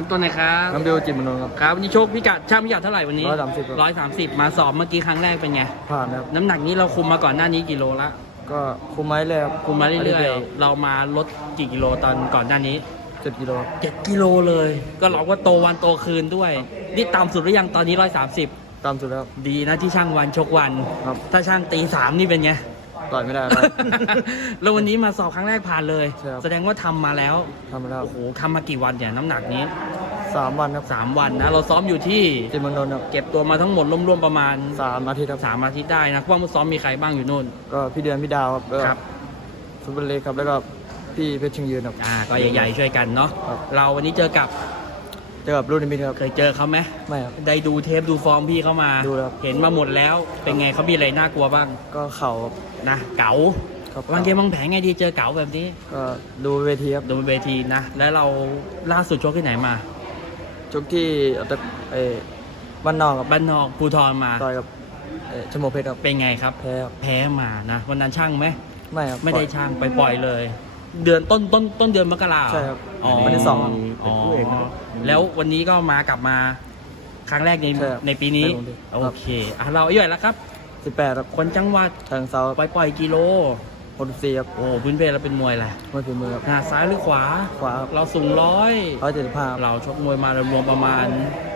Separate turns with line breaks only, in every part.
ำตัวหน่อยครับ
น้ำเบลจิตมโนครับ
ครับวันนี้โชคพิกัดช่างพิกัดเท่าไหร่วันนี้
130
130มาสอบเมื่อกี้ครั้งแรกเป็นไง
ผ่านนะครับ
น้ำหนักนี้เราคุมมาก่อนหน้านี้กี่โลละ
ก็คุมไม้เลยครับ
คุมมาเรื่อยๆเรามาลดกี่กิโลตอนก่อนหน้านี้
7 กิโล
7 กิโลเลย ก็เราก็โตวันโตคืนด้วยนี่ต่ำสุดหรือยังตอนนี้130
ตามสุดแล้ว
ดีนะที่ช่างวันชกวัน
ครับ
ถ้าช่างตี3นี่เป็นไง
ต่อยไม่ได้ครับ
แล้ววันนี้มาสอบครั้งแรกผ่านเลย
ใช่ครับ
แสดงว่าทำมาแล้ว
ทำมาแล้ว
โอ้โหทำมากี่วันเนี่ยน้ำหนักนี้
3 วันครับ
3 วันนะเราซ้อมอยู่ที่
จิตมโนครับ
เก็บตัวมาทั้งหมดรวมๆประมาณ
3 อาทิตย์ครับ
3 อาทิตย์ได้นะว่ามือซ้อมมีใครบ้างอยู่นู่น
ก็พี่เดือนพี่ดาวครับแล้วก็
ครับ
ซุปเปอร์เล็กครับแล้วก็พี่เพชรเชิงยืนครับ
ก็ใหญ่ๆช่วยกันเนาะ
ครับ
เราวันนี้เจอกับ
เจอกับรุ่นนิมิตครับ
เคยเจอเขาไหม
ไม่ครับ
ได้ดูเทปดูฟอร์มพี่เขามา
ดูแล้ว
เห็นมาหมดแล้วเป็นไงเขามีอะไรน่ากลัวบ้าง
ก็เข่าครับ
นะเก๋า
ครับ
วางเกมวางแผนไงดีเจอเก๋าแบบนี้
ก็ดูเวทีครับ
ดูบนเวทีนะแล้วเราล่าสุดชกที่ไหนมา
ชกที่บ้านนอกครับ
บ้านนอกภูทรมา
ต่อยกับชโมเพชรครับ
เป็นไงครับ
แพ้ครับ
แพ้มานะวันนั้นช่างไหม
ไม่ครับ
ไม่ได้ช่างไปปล่อยเลย เดือนต้นเดือนมกรา
ใช่ครับ
อ๋อ
วันที่สอง
อ๋อแล้ววันนี้ก็มากลับมาครั้งแรกใน
ใช่ครับ
ในปีนี้
ในปีนี้ครับ
โอเคเราอายุเท่าไหร่แล้วครับ
18ครับ
คนจังหวัด
ทางเซา
ปล่อยกิโล
64ครับ
โอ้พื้นเพเราเป็นมวยแหละ
มวยฝีมือครับ
หน้าซ้ายหรือขวา
ขวาครับ
เราสูง
175
เราชกมวยมารวมๆประมาณ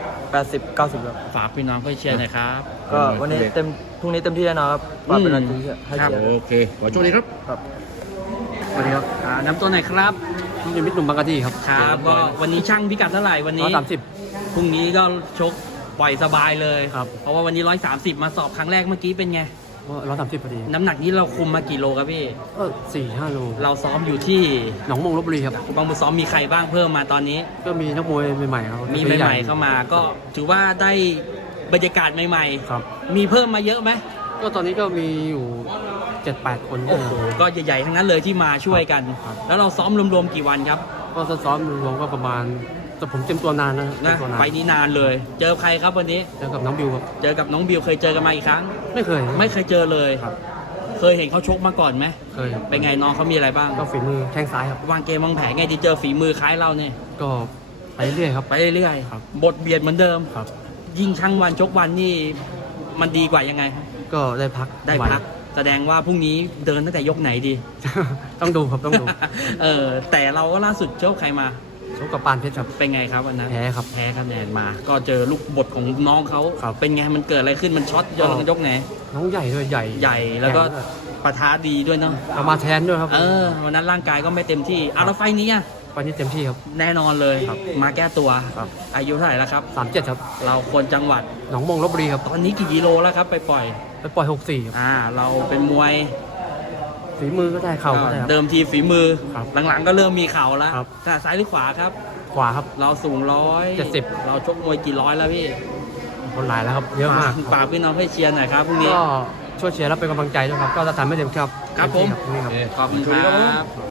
80 90ครับ
ฝากพี่น้องเพื่อเชียร์หน่อยครับ
ก็วันนี้พรุ่งนี้เต็มที่แน่นอนครับฝากเป็นกำลังใจให้
ครับ
เชียร์
โอเค ขอโชคดีครับ
ครับ
สวัสดีครับ
น้ำตัวไหนครับ
น้องยมิตหนุ่มบางกะดีครับ
ครับก็วันนี้ช่างพิกัดเท่าไหร่วันนี้
130
พรุ่งนี้ก็ชกปล่อยสบายเลย
ครับ
เพราะว่าวันนี้130มาสอบครั้งแรกเมื่อกี้เป็นไง
ก็130พอดี
น้ำหนักนี้เราคุมมากี่โลครับพี่
ก็4-5 โล
เราซ้อมอยู่ที่
หนองมงลบบุรีครับ
บางบุซ้อมมีใครบ้างเพิ่มมาตอนนี้
ก็มีนักมวยใหม่ๆครับ
มีใหม่ๆเข้ามา ก็ถือว่าได้บรรยากาศใหม่
ครับ
ๆ มีเพิ่มมาเยอะไหม
ก็ตอนนี้ก็มีอยู่ 7-8 คน
โอ้โหก็ใหญ่ๆทั้งนั้นเลยที่มาช่วยกัน
ครับ
แล้วเราซ้อมรวมๆกี่วันครับ
ก็ซ้อมรวมๆก็ประมาณแต่ผมเตรียมตัวนานนะ
นะ
เตรียมตัวนาน
ไปนี้นานเลย เจอใครครับวันนี้
เจอกับน้องบิวครับ
เจอกับน้องบิวเคยเจอกันมาอีกครั้ง
ไม่เคย
ไม่เคยเจอเลย
ครับ
เคยเห็นเขาชกมาก่อนไหม
เคยครับ
เป็นไงน้องเขามีอะไรบ้าง
ก็ฝีมือแข้งซ้ายครับ
วางเกมวางแผนไงที่เจอฝีมือคล้ายเราเนี่ย
ก็ไปเรื่อยครับ
ไปเรื่อย
ครับ
บทเบียดเหมือนเดิม
ครับ
ยิ่งช่างวันชกวันนี่มันดีกว่ายังไง
ก็ได้พัก
ได้พัก แสดงว่าพรุ่งนี้เดินตั้งแต่ยกไหนดี
ต้องดูครับต้องดู
แต่เราก็ล่าสุดชกใครมา
ชกกับปานเพชรครับ
เป็นไงครับวันนั้น
แพ้ครับ
แพ้คะแนนมา ก็เจอลูกบทของน้องเขา
ครับ
เป็นไงมันเกิดอะไรขึ้นมันช็อตยนยกไหน
น้องใหญ่ด้วยใหญ่
ใหญ่แล้วก็
ข็งด้วย
ปะทะดีด้วยเนาะ
เอามาแทนด้วยครับ
วันนั้นร่างกายก็ไม่เต็มที่เอาแล้วไฟล์นี้อะ
วันนี้เต็มที่ครับ
แน่นอนเลย
ครับ
มาแก้ตัว
ครับ
อายุเท่าไหร่แล้วครับ
37ครับ
เราคนจังหวัด
หนองมงลบบุรีครับ
ตอนนี้กี่กิโลแล้วครับไปปล่อย
ไปปล่อย64ครับ
เราเป็นมวย
ฝีมือก็ได้เข่าก็ได้ครับ
เดิมทีฝีมือ
ครับ
หลังๆก็เริ่มมีเข่าแล้ว
ครับ
แต่ซ้ายหรือขวาครับ
ขวาครับ
เราสูง
70
เราชกมวยกี่ร้อยแล้วพี่
คนหลายแล้วครับ เยอะมาก
ฝากพี่น้องให้เชียร์หน่อยครับพรุ่งนี้
ก็ช่วยเชียร์และเป็นกำลังใจด้วยครับ ก็จะทำให้เต็มที่ครับ
ครับผม
เต็ที่นี่ครับ
ขอบคุณครับ